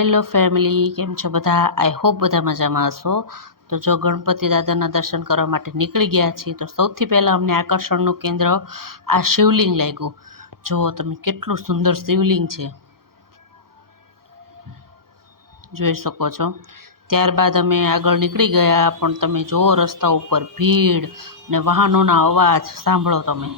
Hello family, કેમ છો બધા? આઈ હોપ બધા મજામાં હશો. તો જો ગણપતિ દાદાના દર્શન કરવા માટે નીકળી ગયા છીએ, તો સૌથી પહેલાં અમને આકર્ષણનું કેન્દ્ર આ શિવલિંગ લાગ્યું. જુઓ તમે, કેટલું સુંદર શિવલિંગ છે, જોઈ શકો છો. ત્યારબાદ અમે આગળ નીકળી ગયા, પણ તમે જુઓ રસ્તા ઉપર ભીડ ને વાહનોના અવાજ સાંભળો તમે.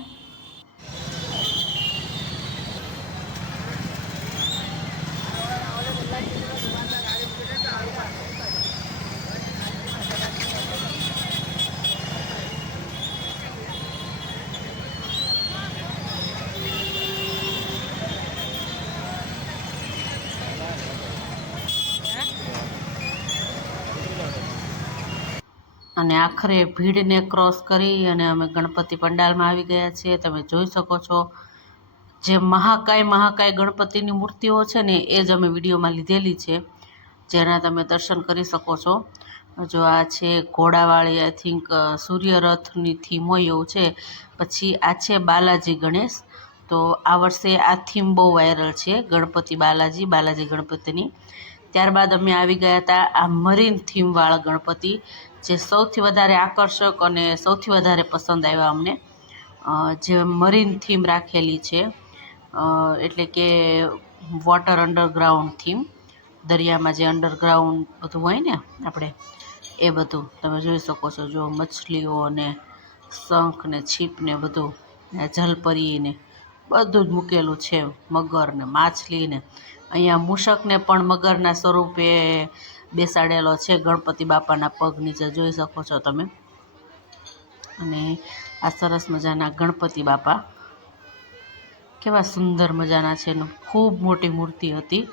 અને આખરે ભીડને ક્રોસ કરી અને અમે ગણપતિ પંડાલમાં આવી ગયા છીએ. તમે જોઈ શકો છો, જે મહાકાય ગણપતિની મૂર્તિઓ છે ને, એ જ અમે વિડીયોમાં લીધેલી છે, જેના તમે દર્શન કરી શકો છો. જો આ છે ઘોડાવાળી, આઈ થિંક સૂર્યરથની થીમ હોય એવું છે. પછી આ છે બાલાજી ગણેશ. તો આ વર્ષે આ થીમ બહુ વાયરલ છે, ગણપતિ બાલાજી ગણપતિની. ત્યારબાદ અમે આવી ગયા હતા આ મરીન થીમવાળા ગણપતિ, જે સૌથી વધારે આકર્ષક અને સૌથી વધારે પસંદ આવ્યા અમને. જે મરીન થીમ રાખેલી છે, એટલે કે વોટર અંડરગ્રાઉન્ડ થીમ, દરિયામાં જે અંડરગ્રાઉન્ડ બધું હોય ને આપણે, એ બધું તમે જોઈ શકો છો. જો મછલીઓ ને શંખ ને છીપ ને બધું, જલપરીને બધું જ મૂકેલું છે, મગર ને માછલી ને. અહીંયા મૂષકને પણ મગરના સ્વરૂપે બેસાડેલો છે ગણપતિ બાપાના પગ નીચે, જોઈ શકો છો તમે. અને આ સરસ મજાના ગણપતિ બાપા કેવા સુંદર મજાના છે. ખૂબ મોટી મૂર્તિ હતી,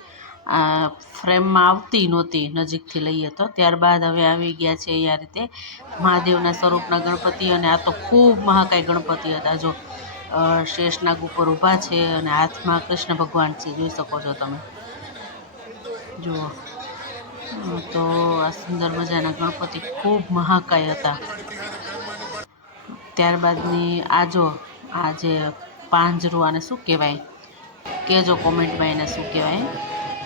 આ ફ્રેમમાં આવતી નહોતી નજીકથી લઈએ તો. ત્યારબાદ હવે આવી ગયા છે આ રીતે મહાદેવના સ્વરૂપના ગણપતિ. અને આ તો ખૂબ મહાકાય ગણપતિ હતા. જો શેષનાગ ઉપર ઊભા છે અને હાથમાં કૃષ્ણ ભગવાન છે, જોઈ શકો છો તમે. જુઓ તો આ સુંદર મજાના ગણપતિ ખૂબ મહાકાય હતા. ત્યારબાદની આ જે પાંજરું, આને શું કહેવાય કહેજો કોમેન્ટમાં, એને શું કહેવાય.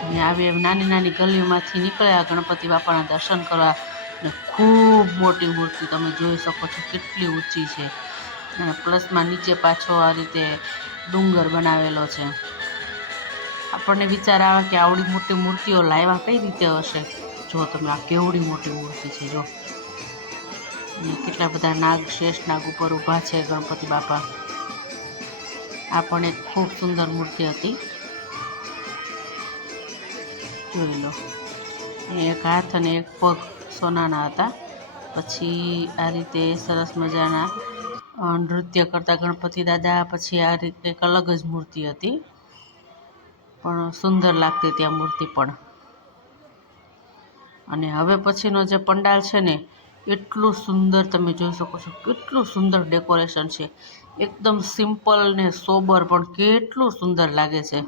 અને આવી નાની નાની ગલીઓમાંથી નીકળ્યા ગણપતિ બાપાના દર્શન કરવા. અને ખૂબ મોટી મૂર્તિ તમે જોઈ શકો છો, કેટલી ઊંચી છે. અને પ્લસમાં નીચે પાછો આ રીતે ડુંગર બનાવેલો છે. આપણને વિચાર આવે કે આવડી મોટી મૂર્તિઓ લાવ્યા કઈ રીતે હશે. જો તમે, આ કેવડી મોટી મૂર્તિ છે. જો કેટલા બધા શેષનાગ ઉપર ઊભા છે ગણપતિ બાપા. આ પણ એક ખૂબ સુંદર મૂર્તિ હતી, જોઈ લો. એક હાથ અને એક પગ સોનાના હતા. પછી આ રીતે સરસ મજાના નૃત્ય કરતા ગણપતિ દાદા. પછી આ રીતે એક અલગ જ મૂર્તિ હતી, પણ સુંદર લાગતી ત્યાં મૂર્તિ પણ. અને હવે પછીનો જે પંડાલ છે ને, એટલું સુંદર તમે જોઈ શકો છો, કેટલું સુંદર ડેકોરેશન છે. એકદમ સિમ્પલ ને સોબર, પણ કેટલું સુંદર લાગે છે.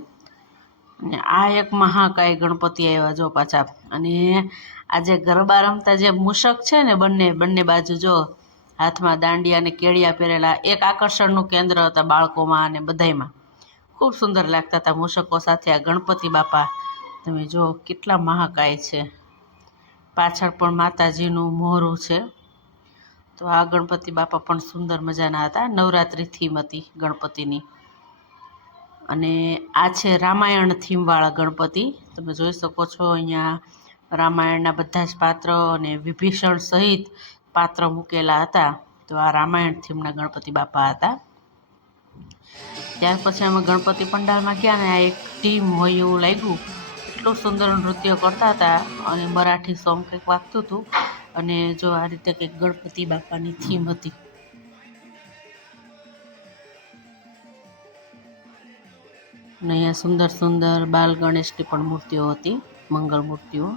અને આ એક મહાકાય ગણપતિ આવ્યા જો પાછા. અને આ જે ગરબા રમતા જે મૂષક છે ને, બંને બાજુ જો હાથમાં દાંડિયા અને કેળિયા પહેરેલા, એક આકર્ષણનું કેન્દ્ર હતા બાળકોમાં અને બધાયમાં. ખૂબ સુંદર લાગતા હતા મૂષકો સાથે આ ગણપતિ બાપા. તમે જો કેટલા મહાકાય છે. પાછળ પણ માતાજીનું મોરું છે. તો આ ગણપતિ બાપા પણ સુંદર મજાના હતા. નવરાત્રિ થીમ હતી ગણપતિની. અને આ છે રામાયણ થીમવાળા ગણપતિ. તમે જોઈ શકો છો અહીંયા રામાયણના બધા જ પાત્ર અને વિભીષણ સહિત પાત્ર મૂકેલા હતા. તો આ રામાયણ થીમના ગણપતિ બાપા હતા. ત્યાર પછી અમે ગણપતિ પંડાલમાં ગયા ને, આ એક ટીમ હોય એવું લાગ્યું. એટલું સુંદર નૃત્ય કરતા હતા અને મરાઠી સોંગ કંઈક વાગતું હતું. અને જો આ રીતે કંઈક ગણપતિ બાપાની થીમ હતી. અને અહીંયા સુંદર સુંદર બાલ ગણેશની પણ મૂર્તિઓ હતી, મંગળ મૂર્તિઓ.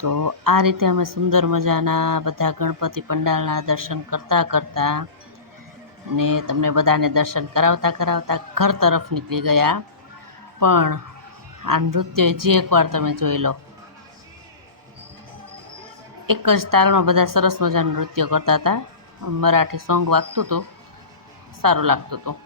તો આ રીતે અમે સુંદર મજાના બધા ગણપતિ પંડાલના દર્શન કરતાં ને તમને બધાને દર્શન કરાવતા ઘર તરફ નીકળી ગયા. પણ આ નૃત્ય હજી એકવાર તમે જોઈ લો. એક જ તાલમાં બધા સરસ મજાનું નૃત્ય કરતા હતા. મરાઠી સોંગ વાગતું હતું, સારું લાગતું હતું.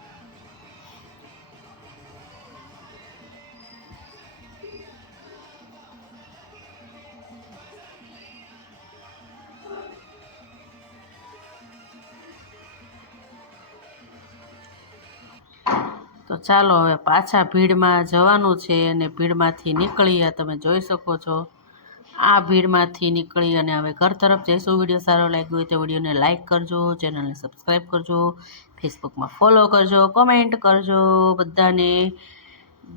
તો ચાલો હવે પાછા ભીડમાં જવાનું છે અને ભીડમાંથી નીકળી તમે જોઈ શકો છો આ ભીડમાંથી નીકળી અને હવે ઘર તરફ જઈશું. વિડીયો સારો લાગ્યો હોય તો વિડીયોને લાઇક કરજો, ચેનલને સબસ્ક્રાઈબ કરજો, ફેસબુકમાં ફોલો કરજો, કોમેન્ટ કરજો. બધાને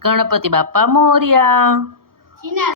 ગણપતિ બાપ્પા મોર્યા.